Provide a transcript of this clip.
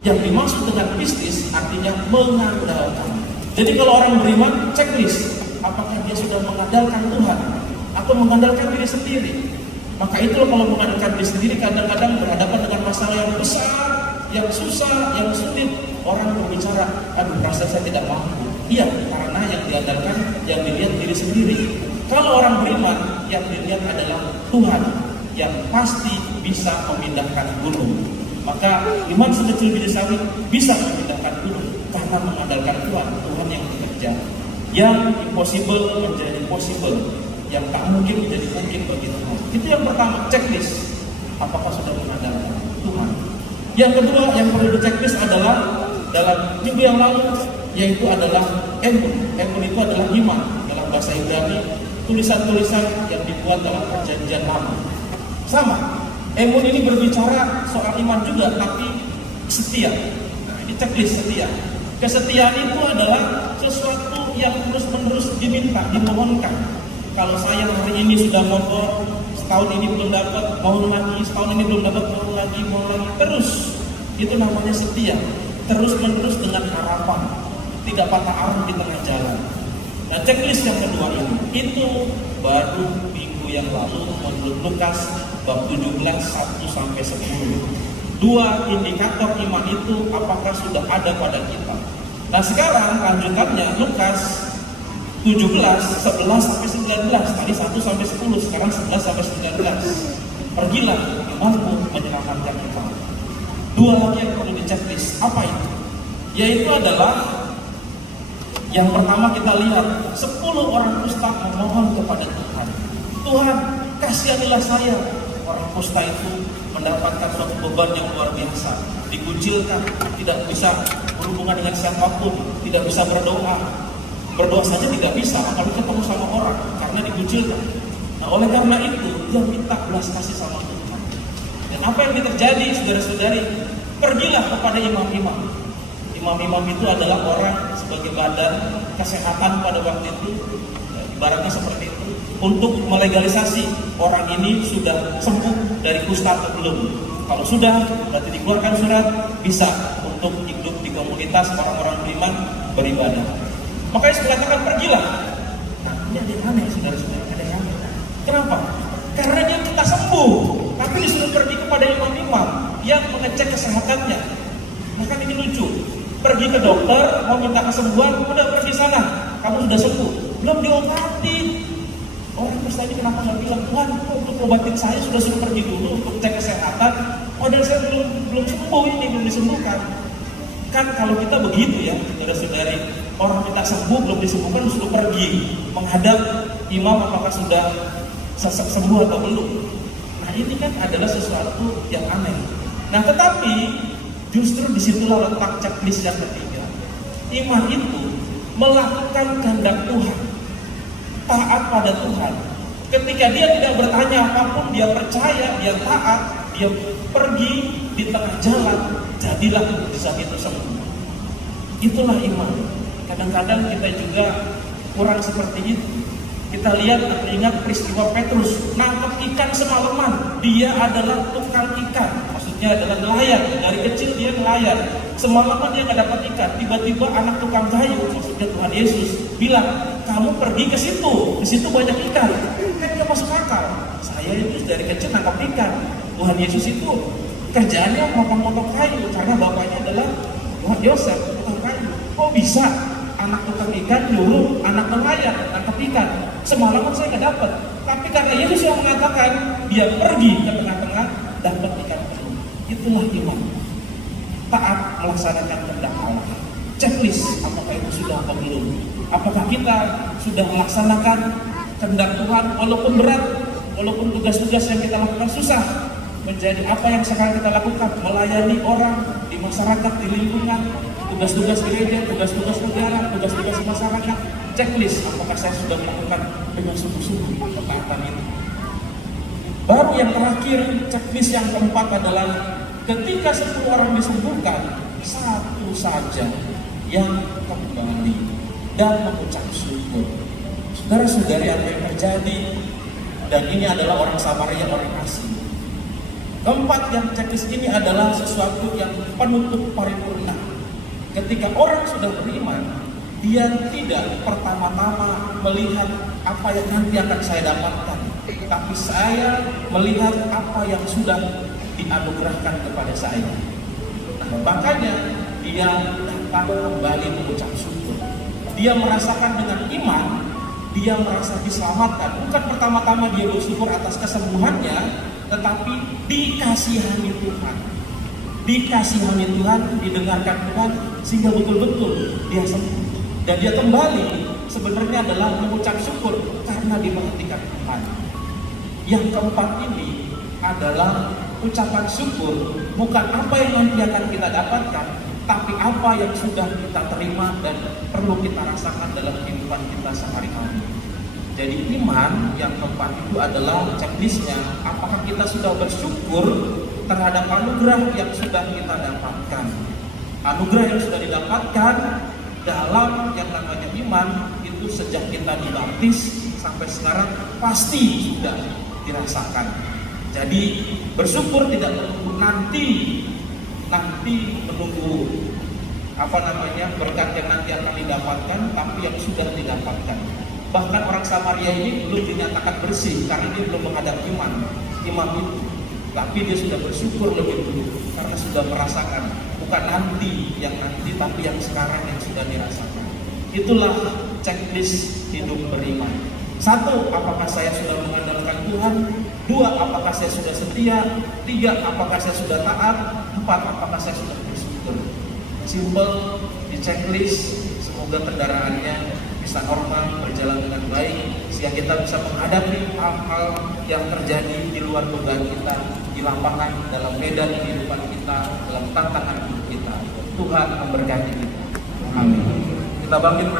Yang dimaksud dengan bisnis artinya mengandalkan. Jadi kalau orang beriman, checklist, apakah dia sudah mengandalkan Tuhan atau mengandalkan diri sendiri. Maka itu kalau mengandalkan diri sendiri kadang-kadang berhadapan dengan masalah yang besar, yang susah, yang sulit. Orang berbicara, aduh rasa saya tidak mampu. Iya, karena yang diandalkan, yang dilihat diri sendiri. Kalau orang beriman, yang dilihat adalah Tuhan yang pasti bisa memindahkan gunung. Maka iman sekecil biji sawi bisa memindahkan gunung karena mengandalkan Tuhan, Tuhan yang bekerja. Yang impossible menjadi possible, yang tak mungkin menjadi mungkin bagi Tuhan. Itu yang pertama, checklist. Apakah sudah mengandalkan Tuhan? Yang kedua yang perlu di checklist adalah dalam minggu yang lalu, yaitu adalah emun. Emun itu adalah iman dalam bahasa Ibrani, tulisan-tulisan yang dibuat dalam perjanjian lama. Sama, emun ini berbicara soal iman juga, tapi setia. Nah, ini checklist setia. Kesetiaan itu adalah sesuatu yang terus-menerus diminta, dimohonkan. Kalau saya hari ini sudah mohon, setahun ini belum dapat, mohon lagi, setahun ini belum dapat, mohon lagi, terus. Itu namanya setia. Terus-menerus dengan harapan, tidak patah arang di tengah jalan. Nah, checklist yang kedua ini, itu baru minggu yang lalu menurut Lukas bab 17 1-10. Dua indikator iman itu apakah sudah ada pada kita. Nah, sekarang lanjutannya Lukas 17 11-19. Tadi 1-10, sekarang 11-19. Pergilah, imanmu menyelamatkan kita. Dua lagi yang perlu di checklist. Apa itu? Yaitu adalah yang pertama kita lihat 10 orang kusta memohon kepada Tuhan. Tuhan, kasihanilah saya. Orang kusta itu mendapatkan suatu beban yang luar biasa, dikucilkan, tidak bisa berhubungan dengan siapapun, tidak bisa berdoa saja tidak bisa, apalagi ketemu sama orang karena dikucilkan. Nah, oleh karena itu dia minta belas kasih sama Tuhan. Dan apa yang terjadi, saudara-saudari? Pergilah kepada imam-imam. Imam-imam itu adalah orang sebagai badan kesehatan pada waktu itu, ibaratnya seperti itu, untuk melegalisasi orang ini sudah sembuh dari kusta atau belum. Kalau sudah, berarti dikeluarkan surat, bisa untuk hidup di komunitas orang-orang beriman beribadah. Makanya saya katakan pergilah. Nah, ini ada yang aneh, saudara-saudara, ada yang aneh. Kenapa? Karena dia kita sembuh, tapi disuruh pergi kepada imam-imam yang mengecek kesehatannya. Maka ini lucu. Pergi ke dokter, mau minta kesembuhan, udah pergi sana, kamu sudah sembuh, belum diobatin. Orang kusta ini kenapa nggak bilang, Tuhan, untuk obatin saya sudah suruh pergi dulu untuk cek kesehatan, padahal saya belum sembuh ini, belum disembuhkan. Kan kalau kita begitu ya, saudara-saudari, orang kita sembuh belum disembuhkan disuruh pergi menghadap imam apakah sudah sembuh atau belum. Nah, ini kan adalah sesuatu yang aneh. Nah, tetapi justru disitulah letak checklist yang ketiga. Iman itu melakukan kehendak Tuhan, taat pada Tuhan. Ketika dia tidak bertanya apapun, dia percaya, dia taat, dia pergi di tengah jalan, jadilah mukjizat itu sembuh. Itulah iman. Kadang-kadang kita juga kurang seperti itu. Kita lihat atau ingat peristiwa Petrus nangkap ikan semalaman. Dia adalah tukang ikan, maksudnya adalah nelayan. Dari kecil dia nelayan. Semalaman dia nggak dapat ikan. Tiba-tiba anak tukang kayu, maksudnya Tuhan Yesus, bilang, kamu pergi ke situ banyak ikan. Kan dia masuk akal. Saya itu dari kecil nangkap ikan. Tuhan Yesus itu kerjaannya motong-motong kayu karena bapaknya adalah Tuhan Yosef, tukang kayu. Kok bisa anak tukang ikan nyuruh anak nelayan nangkap ikan? Semalaman saya nggak dapat, tapi karena Yesus yang mengatakan, dia pergi ke tengah-tengah dapat ikan penuh. Itulah iman. Taat melaksanakan kehendak Allah. Checklist, apakah itu sudah atau belum? Apakah kita sudah melaksanakan kehendak Tuhan walaupun berat, walaupun tugas-tugas yang kita lakukan susah? Menjadi apa yang sekarang kita lakukan, melayani orang di masyarakat, di lingkungan, tugas-tugas gereja, tugas-tugas negara, tugas-tugas masyarakat. Checklist, apakah saya sudah melakukan dengan sungguh-sungguh ketaatan itu? Baru yang terakhir, checklist yang keempat adalah ketika 10 orang disembuhkan, satu saja yang kembali dan mengucap syukur. Saudara-saudari, apa yang terjadi? Dan ini adalah orang Samaria, orang asing. Keempat, yang checklist ini adalah sesuatu yang penutup paripurna. Ketika orang sudah beriman, dia tidak pertama-tama melihat apa yang nanti akan saya dapatkan, tapi saya melihat apa yang sudah dianugerahkan kepada saya. Nah, makanya dia datang kembali mengucap syukur. Dia merasakan dengan iman, dia merasa diselamatkan. Bukan pertama-tama dia bersyukur atas kesembuhannya, tetapi dikasihani Tuhan. Dikasihani Tuhan, didengarkan Tuhan, sehingga betul-betul dia sembuh. Dan dia kembali sebenarnya adalah mengucap syukur karena diperhatikan Tuhan. Yang keempat ini adalah ucapan syukur, bukan apa yang nanti akan kita dapatkan, tapi apa yang sudah kita terima dan perlu kita rasakan dalam kehidupan kita sehari-hari. Jadi iman yang keempat itu adalah checklistnya, apakah kita sudah bersyukur terhadap anugerah yang sudah kita dapatkan. Anugerah yang sudah didapatkan dalam yang namanya iman itu sejak kita dibaptis sampai sekarang pasti sudah dirasakan. Jadi bersyukur tidak menunggu nanti menunggu berkat yang nanti akan didapatkan, tapi yang sudah didapatkan. Bahkan orang Samaria ini belum dinyatakan bersih karena dia belum menghadap imam itu, tapi dia sudah bersyukur lebih dulu karena sudah merasakan, bukan nanti, tapi yang sekarang yang sudah dirasakan. Itulah checklist hidup beriman. 1, apakah saya sudah mengandalkan Tuhan? 2, apakah saya sudah setia? 3, apakah saya sudah taat? 4, apakah saya sudah bersyukur? Simple di checklist. Semoga kendaraannya bisa normal, berjalan dengan baik, sehingga kita bisa menghadapi hal-hal yang terjadi di luar dugaan kita, di lapangan, dalam medan kehidupan kita, dalam tantangan hidup kita. Tuhan memberkati kita. Amin. Kita bangkit berdiri.